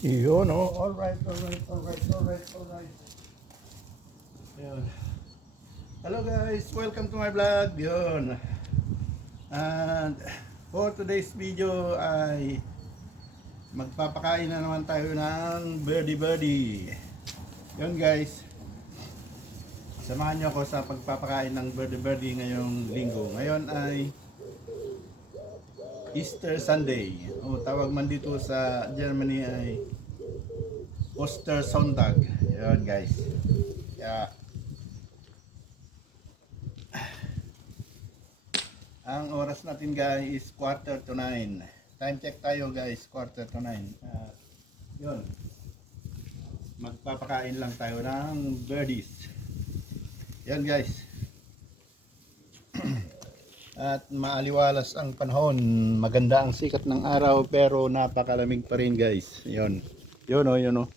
Yun, oh. Alright, alright, alright, alright, alright. Yun. Hello guys, welcome to my vlog. Yun. And for today's video ay magpapakain na naman tayo ng birdie. Yun guys. Samahan niyo ako sa pagpapakain ng birdie ngayong linggo. Ngayon ay Easter Sunday. O tawag man dito sa Germany ay Ostersonntag. Yun guys. Yeah. Ang oras natin guys is 8:45. Time check tayo guys, 8:45. Yun. Magpapakain lang tayo ng birdies. Yan guys. At maaliwalas ang panahon. Maganda ang sikat ng araw pero napakalamig pa rin guys. Yun. Yun o, yun o.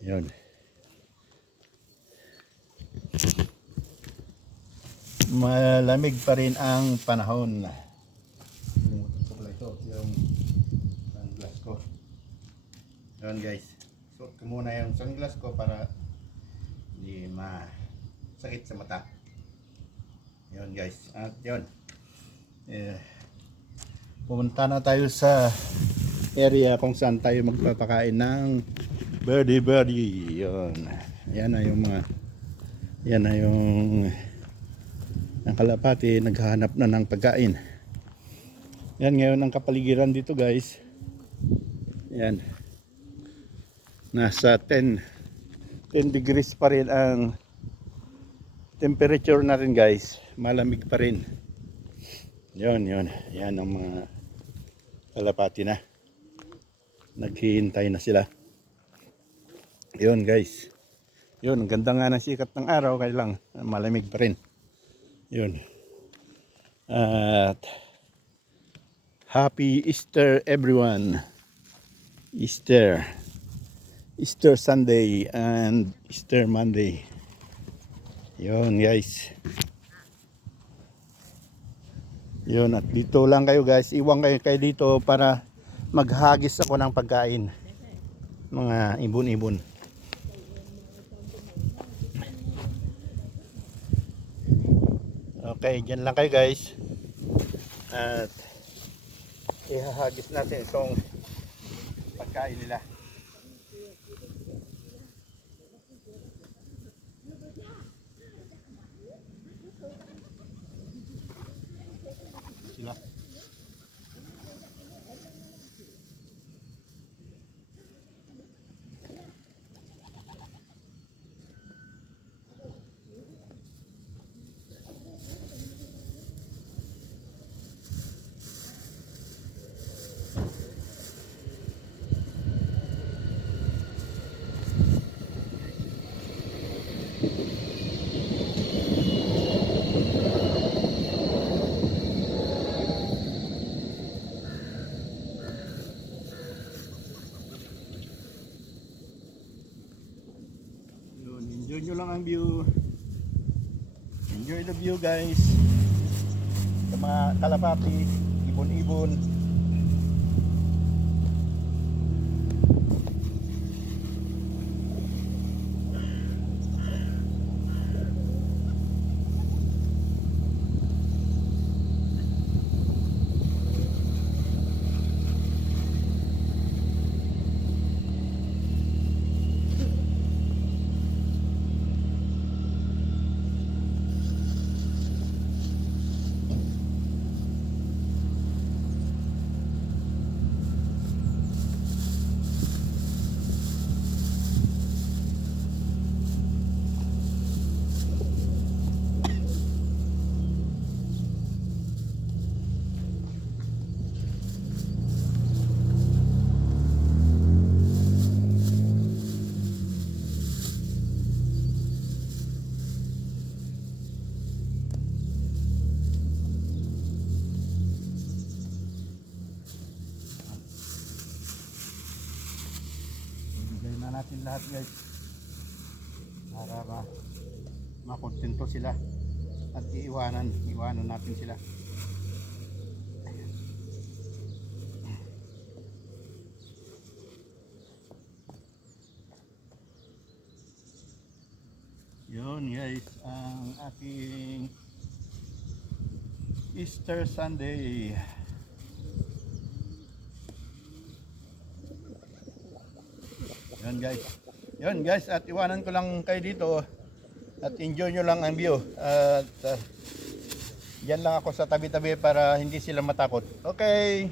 Yun. Malamig pa rin ang panahon. Ito pala ito, yung sunglass ko. Yun guys. Suot ko muna yung sunglass ko para hindi masakit sa mata. Yun guys. At yun. Pumunta na tayo sa area kung saan tayo magpapakain ng birdie. Yun. Yan na yung mga yan na yung ang kalapati naghahanap na ng pagkain. Yan ngayon ang kapaligiran dito guys. Yan. Nasa 10 degrees pa rin ang temperature natin guys. Malamig pa rin. Yan ang mga kalapati na. Naghihintay na sila. Yun guys. Yun, ang ganda nga ng sikat ng araw kaya lang malamig pa rin. Yun. At Happy Easter everyone. Easter Sunday and Easter Monday. Yun guys. Yun, at dito lang kayo guys. Iwan kayo dito para maghagis ako ng pagkain. Mga ibon-ibon. Okay, dyan lang kayo guys. At ihahagis natin itong pagkain nila. Sila. Enjoy nyo lang ang view. Enjoy the view guys. Sa mga kalapati, ibon-ibon. Natin lahat guys para makontento sila at iwanan natin sila. ngayon guys ang aking Easter Sunday. Yun guys, at iwanan ko lang kayo dito at enjoy nyo lang ang view. At dyan lang ako sa tabi-tabi para hindi sila matakot. Okay.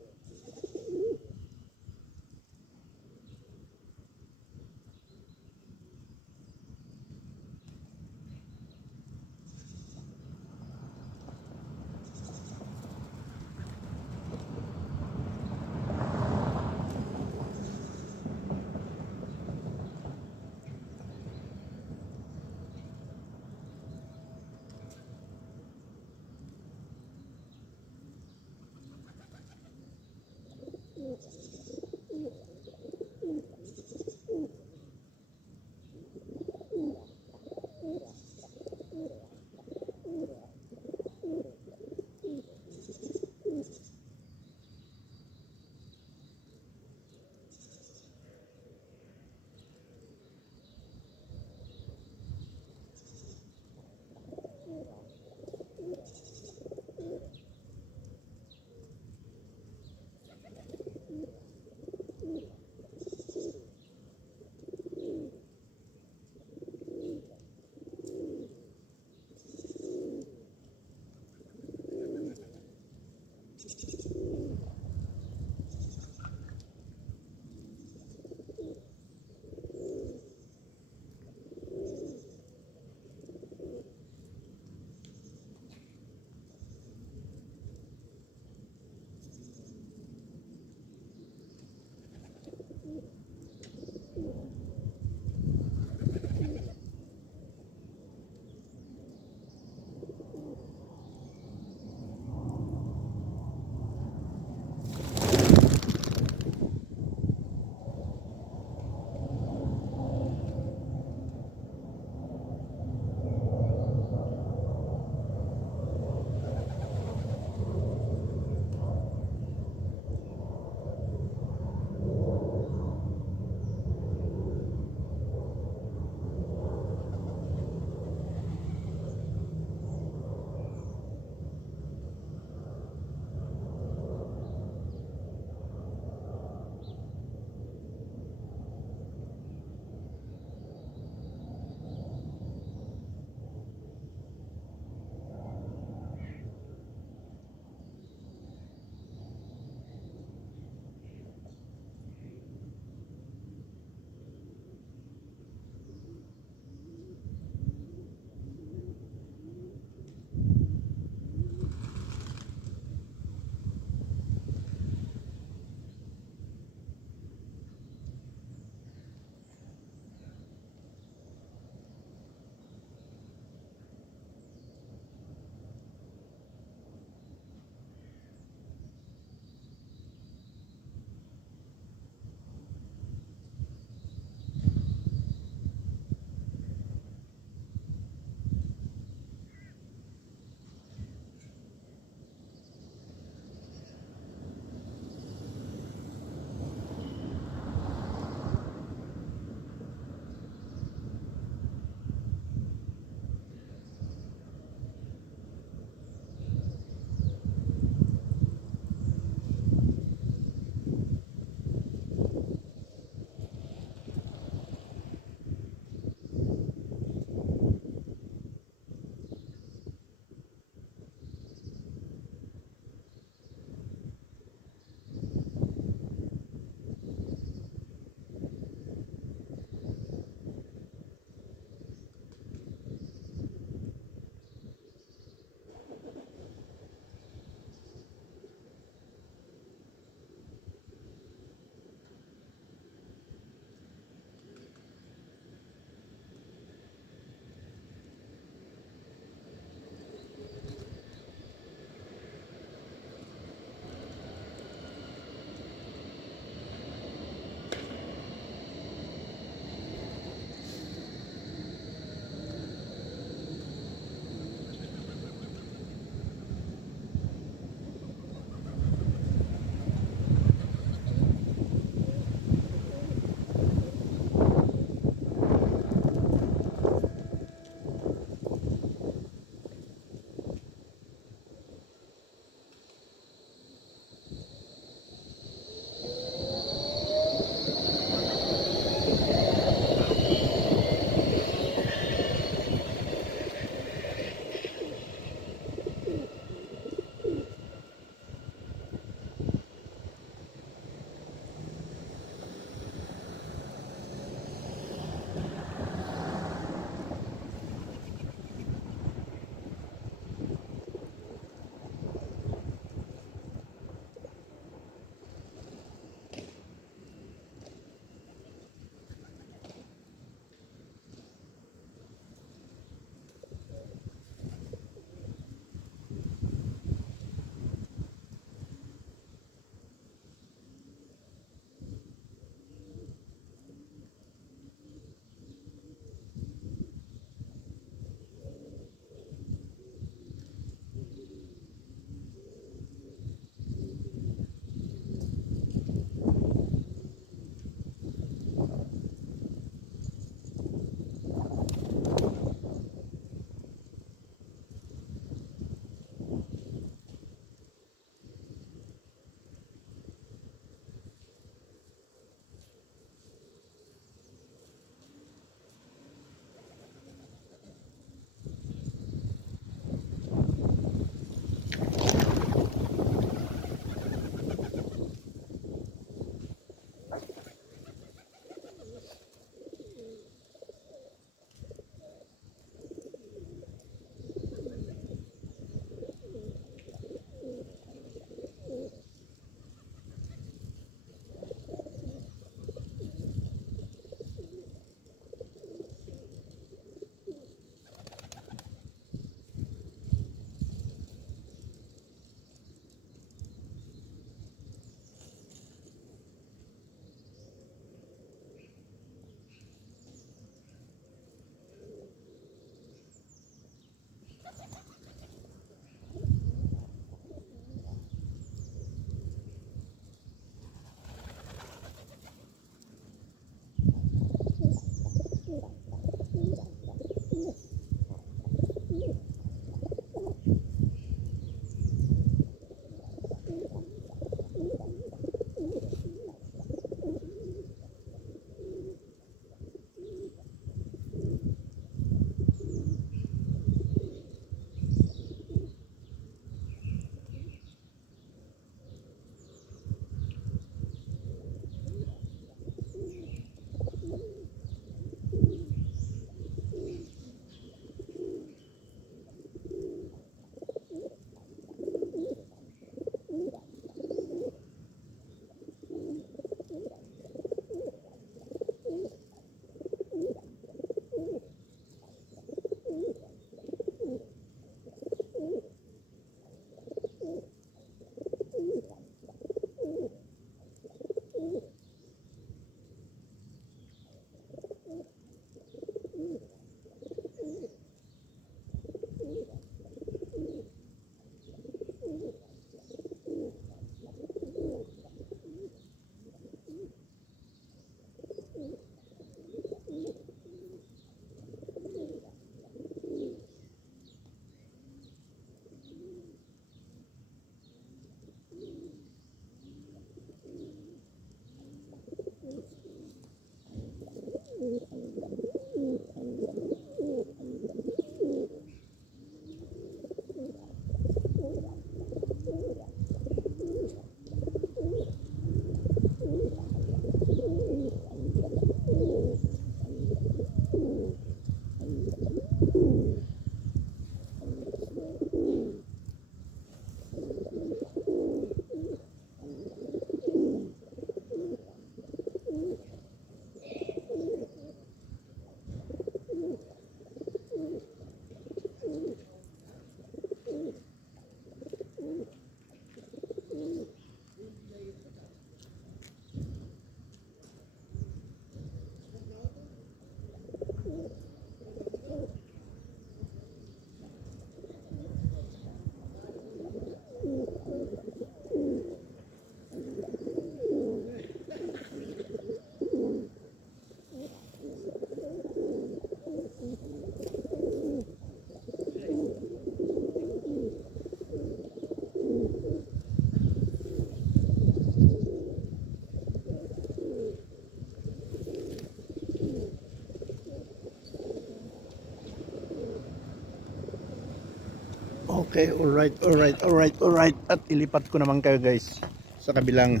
Okay, alright. At ilipat ko naman kayo guys sa kabilang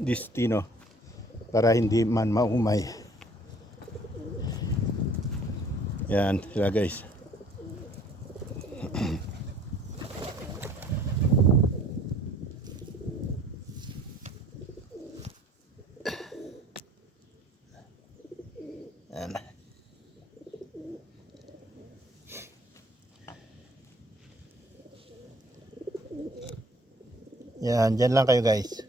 destino para hindi man maumay. Yan sila guys. Yan. Yan, dyan lang kayo guys.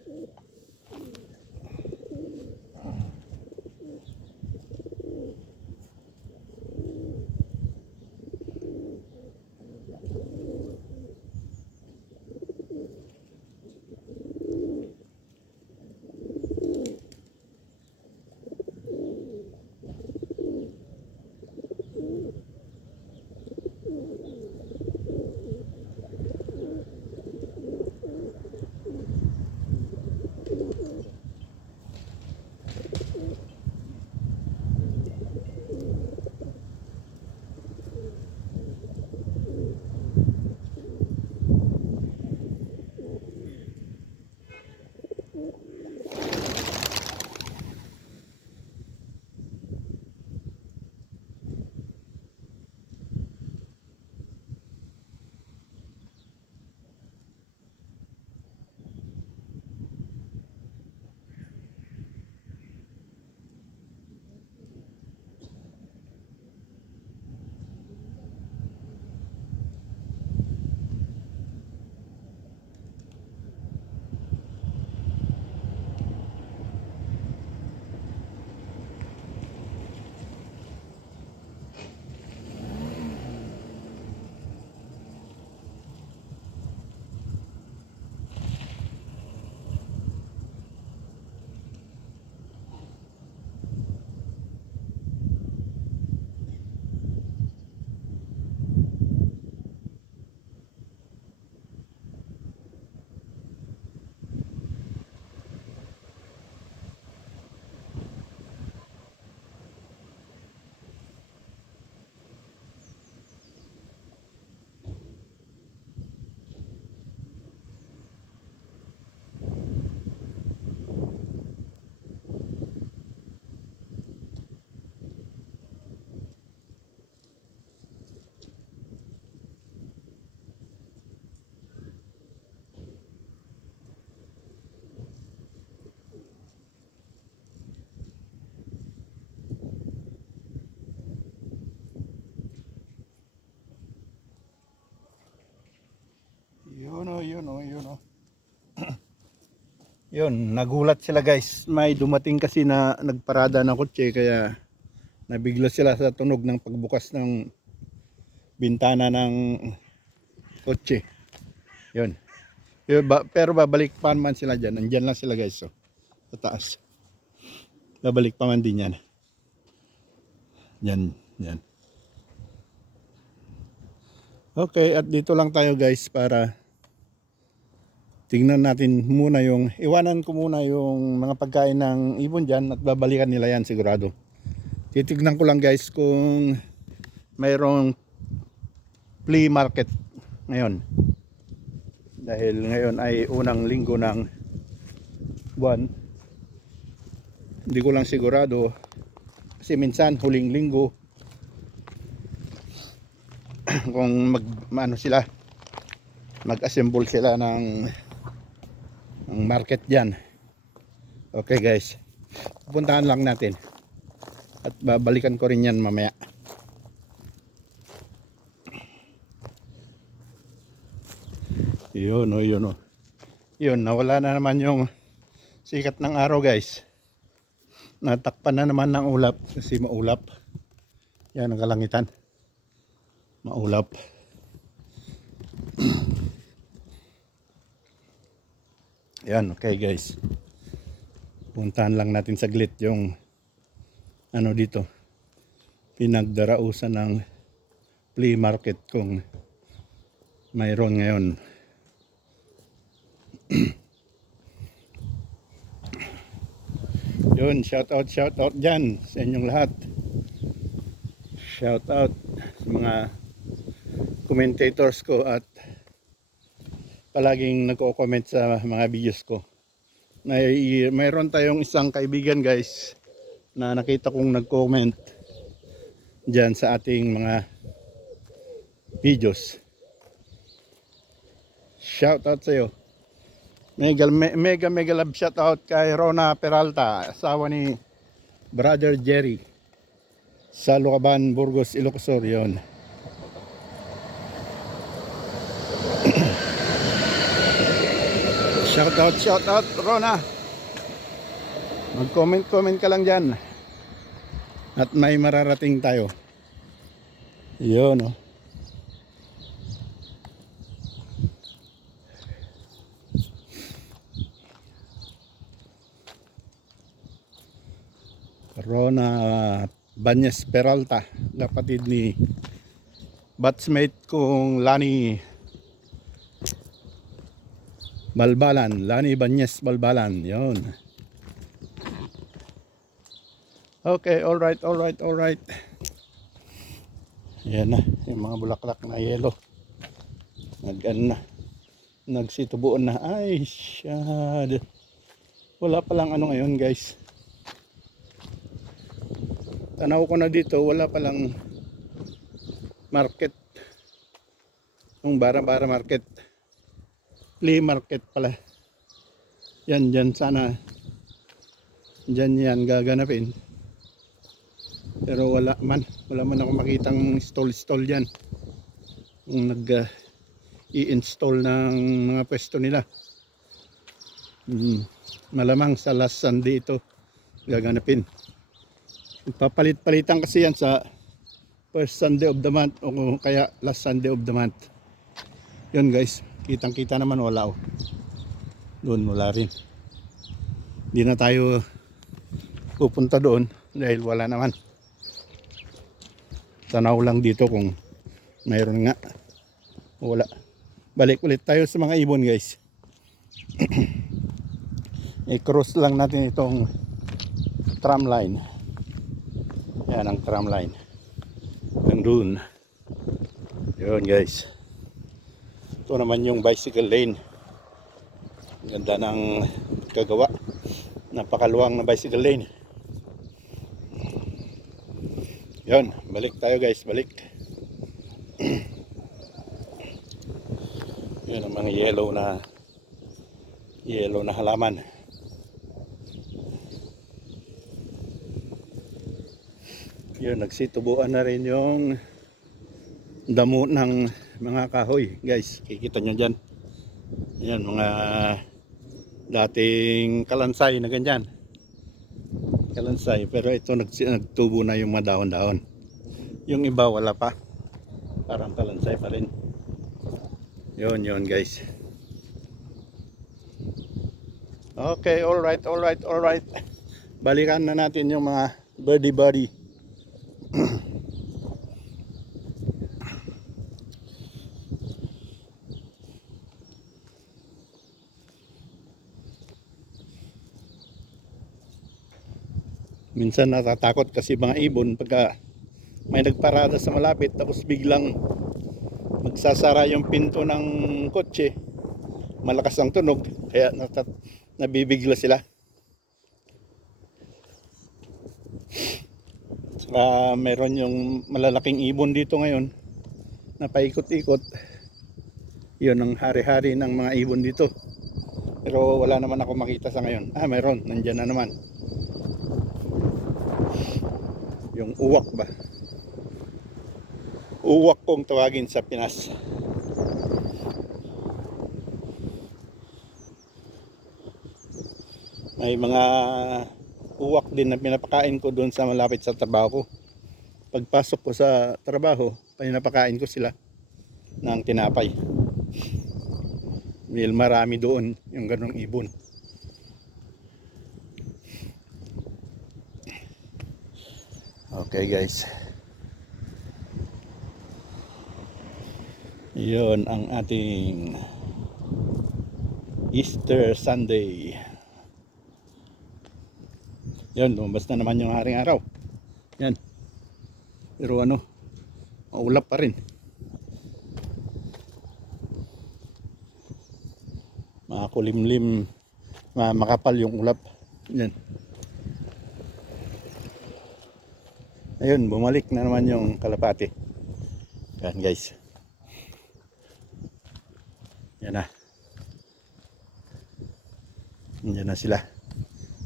Yun o. Yun, nagulat sila guys. May dumating kasi na nagparada ng kotse kaya nabigla sila sa tunog ng pagbukas ng bintana ng kotse. Yun. Pero babalik pa man sila dyan. Andyan lang sila guys. So, sa taas. Babalik pa man din yan. Yan. Okay, at dito lang tayo guys para tingnan natin muna iwanan ko muna yung mga pagkain ng ibon dyan at babalikan nila yan sigurado. Titignan ko lang guys kung mayroong flea market ngayon. Dahil ngayon ay unang linggo ng buwan. Hindi ko lang sigurado kasi minsan huling linggo kung mag-assemble sila ng market dyan. Okay guys, pupuntahan lang natin at babalikan ko rin yan mamaya. Yun, nawala na naman yung sikat ng araw guys. Natakpan na naman ng ulap kasi maulap. Yan ang kalangitan, maulap. Yan, okay guys. Puntahan lang natin saglit yung dito. Pinagdarausan ng flea market kung mayroon ngayon. Yun, shout out dyan sa inyong lahat. Shout out sa mga commentators ko at palaging nagko-comment sa mga videos ko. Mayroon tayong isang kaibigan guys na nakita kong nag-comment dyan sa ating mga videos. Shout out sa iyo. Mega love shout out kay Rona Peralta, asawa ni Brother Jerry sa Lucaban, Burgos, Ilocos, yun. Shout out Rona. Mag-comment ka lang dyan at may mararating tayo. Yun, oh. Rona Banyes Peralta, kapatid ni batchmate kong Lani Balbalan, Lani Banyes Balbalan, yun. Okay, alright. Yan na, yung mga bulaklak na yelo. Nagsitubuan na. Ay, syad. Wala palang ano ngayon guys. Tanaw ko na dito, wala palang market. Yung bara-bara market. Flea market pala. Yan sana. Yan gaganapin. Pero wala man ako makitang stall dyan. Kung i-install ng mga pwesto nila. Malamang sa last Sunday ito gaganapin. Papalit-palitan kasi yan sa first Sunday of the month o kaya last Sunday of the month. Yun guys, kitang-kita naman wala oh. Doon wala rin. Hindi na tayo pupunta doon dahil wala naman. Tanaw lang dito kung mayroon nga o wala. Balik ulit tayo sa mga ibon guys. I-cross lang natin itong tram line. Yan ang tram line. Nandun. Yun guys. Ito naman yung bicycle lane. Ganda ng kagawa. Napakaluwang na bicycle lane. Yun, balik tayo guys, balik. Yun ang mga yellow na halaman. Yun, nagsitubuan na rin yung damo ng mga kahoy guys, kikita nyo dyan. Yan, mga dating kalansay na ganyan. Kalansay, pero ito nagtubo na yung mga dahon-dahon. Yung iba wala pa, parang kalansay pa rin. Yun guys. Okay, alright. Balikan na natin yung mga birdie. Minsan natatakot kasi mga ibon pagka may nagparada sa malapit tapos biglang magsasara yung pinto ng kotse, malakas ang tunog kaya nabibigla sila. Saka meron yung malalaking ibon dito ngayon na paikot-ikot. Yun ang hari-hari ng mga ibon dito, pero wala naman ako makita sa ngayon. Meron, nandyan na naman yung uwak ba, uwak kung tawagin sa Pinas. May mga uwak din na pinapakain ko doon sa malapit sa trabaho ko. Pagpasok ko sa trabaho, pinapakain ko sila ng tinapay. Dahil marami doon yung ganong ibon. Okay guys, yun ang ating Easter Sunday. Yun, lumabas na naman yung haring araw. Yan, pero maulap pa rin. Makulimlim, makapal yung ulap. Yan. Ayun, bumalik na naman yung kalapati. Yan guys. Yan na. Yan na sila.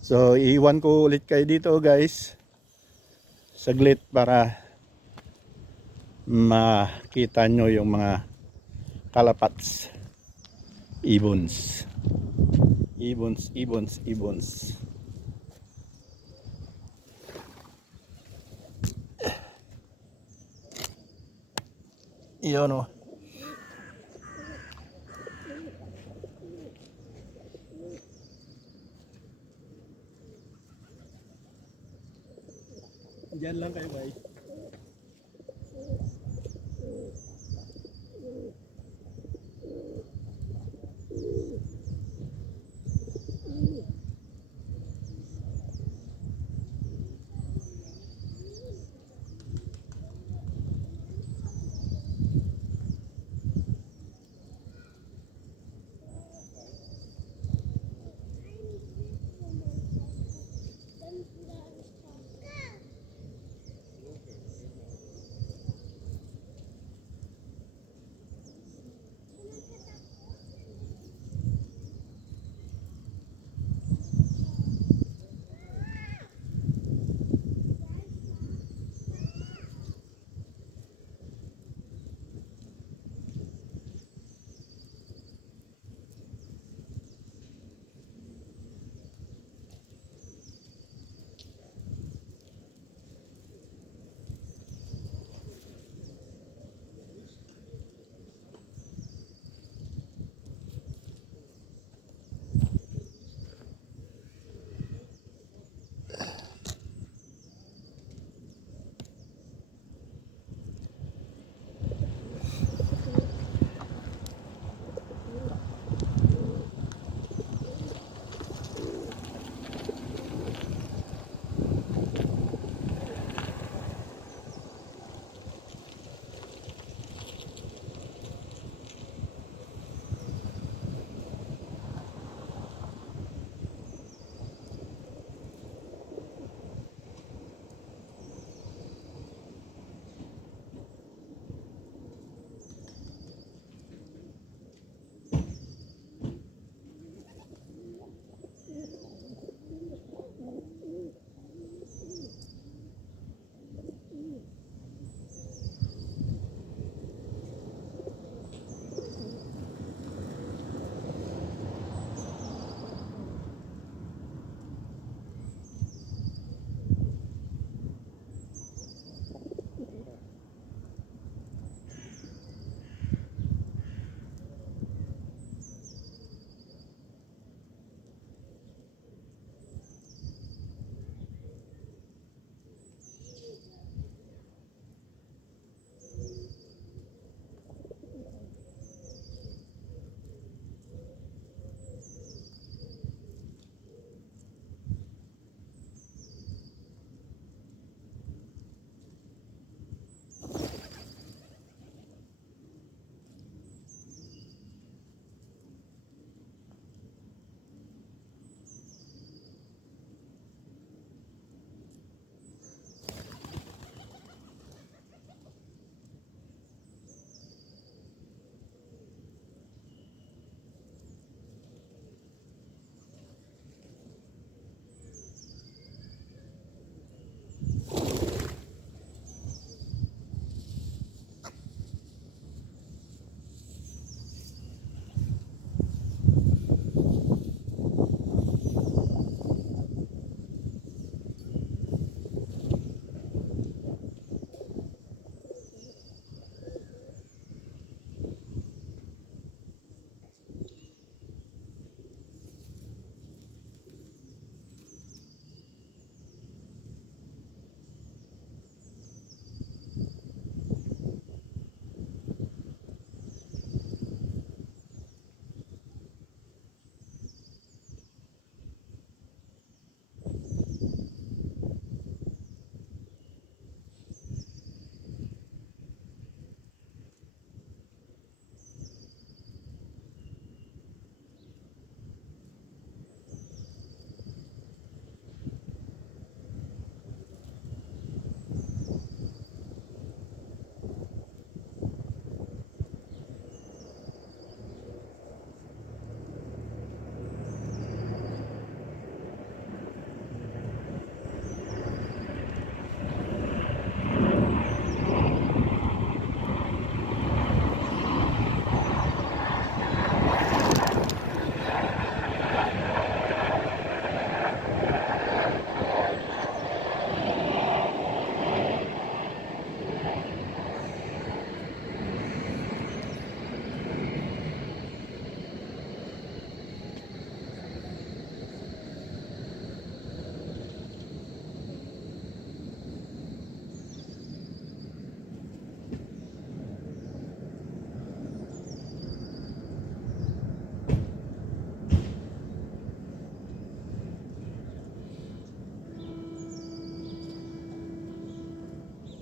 So, iiwan ko ulit kayo dito guys. Saglit para makita nyo yung mga kalapats. Ibons. Ibons. Iyon o. Diyan lang kayo guys.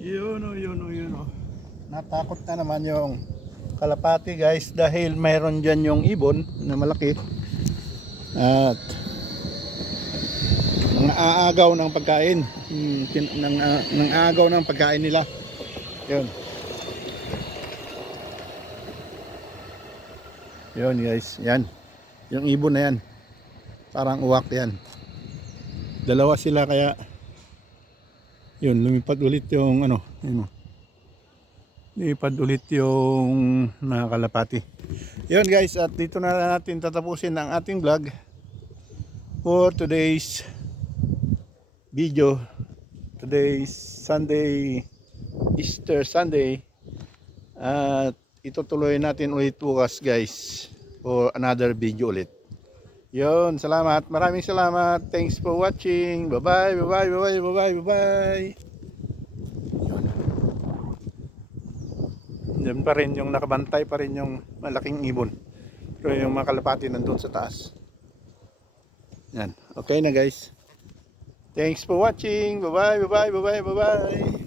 Yun o. Natakot na naman yung kalapati guys dahil mayroon dyan yung ibon na malaki. At nangaagaw ng pagkain. Nangaagaw ng pagkain nila. Yun. Yun guys, yan. Yung ibon na yan. Parang uwak yan. Dalawa sila kaya yun, lumipad ulit yung ano, yun. Lumipad ulit yung nakakalapati. Yun guys, at dito na natin tatapusin ang ating vlog for today's video. Today's Sunday, Easter Sunday. At itutuloy natin ulit bukas guys for another video ulit. Yun, salamat. Maraming salamat. Thanks for watching. Bye-bye, bye-bye, bye-bye, bye-bye, bye-bye. Yun. Diyan pa rin yung nakabantay pa rin yung malaking ibon. Pero yung mga kalapati nandun sa taas. Yan. Okay na guys. Thanks for watching. Bye-bye, bye-bye, bye-bye, bye-bye.